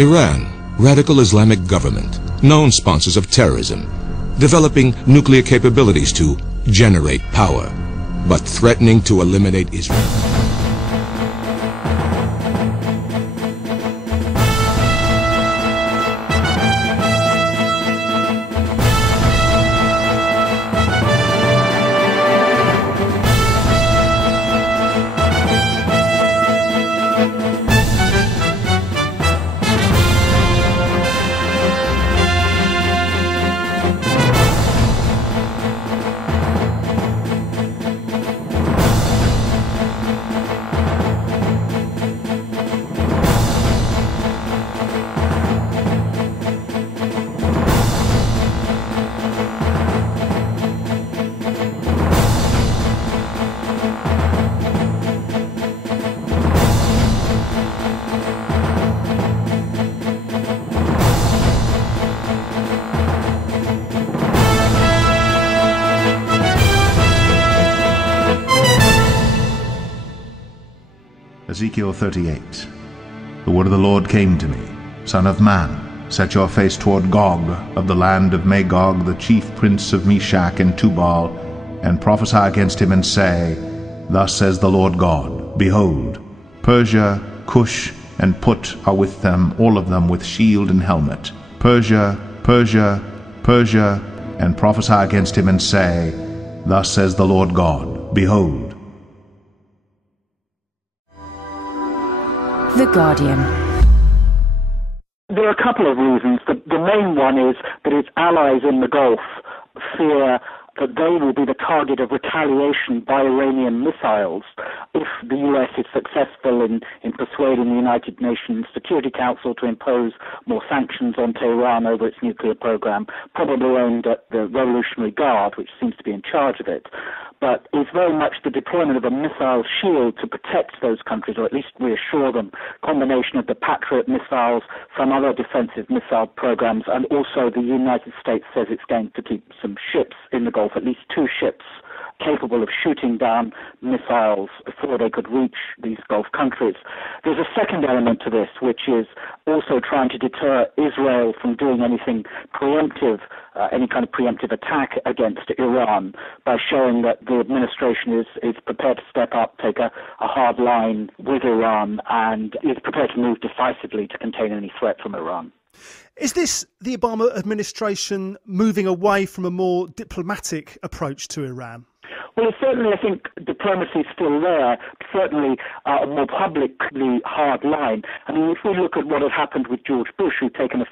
Iran, radical Islamic government, known sponsors of terrorism, developing nuclear capabilities to generate power, but threatening to eliminate Israel. Ezekiel 38. The word of the Lord came to me, Son of man, set your face toward Gog, of the land of Magog, the chief prince of Meshach and Tubal, and prophesy against him, and say, Thus says the Lord God, Behold, Persia, Cush, and Put are with them, all of them with shield and helmet. Persia, Persia, Persia, and prophesy against him, and say, Thus says the Lord God, Behold. The Guardian. There are a couple of reasons. The main one is that its allies in the Gulf fear that they will be the target of retaliation by Iranian missiles if the US is successful in persuading the United Nations Security Council to impose more sanctions on Tehran over its nuclear program, probably aimed at the Revolutionary Guard, which seems to be in charge of it. But it's very much the deployment of a missile shield to protect those countries, or at least reassure them. Combination of the Patriot missiles, some other defensive missile programs, and also the United States says it's going to keep some ships in the Gulf, at least 2 ships capable of shooting down missiles before they could reach these Gulf countries. There's a second element to this, which is also trying to deter Israel from doing anything preemptive, any kind of preemptive attack against Iran, by showing that the administration is prepared to step up, take a hard line with Iran, and is prepared to move decisively to contain any threat from Iran. Is this the Obama administration moving away from a more diplomatic approach to Iran? Well, certainly I think diplomacy is still there, certainly a more publicly hard line. I mean, if we look at what had happened with George Bush, who'd taken a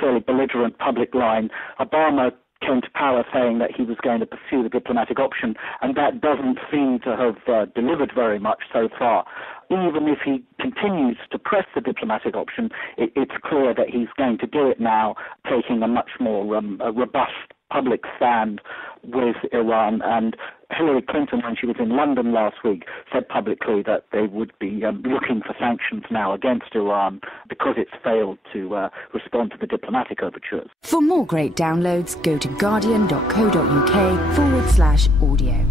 fairly belligerent public line, Obama came to power saying that he was going to pursue the diplomatic option, and that doesn't seem to have delivered very much so far. Even if he continues to press the diplomatic option, it's clear that he's going to do it now, taking a much more robust public stand with Iran. And Hillary Clinton, when she was in London last week, said publicly that they would be looking for sanctions now against Iran because it's failed to respond to the diplomatic overtures. For more great downloads, go to guardian.co.uk/audio.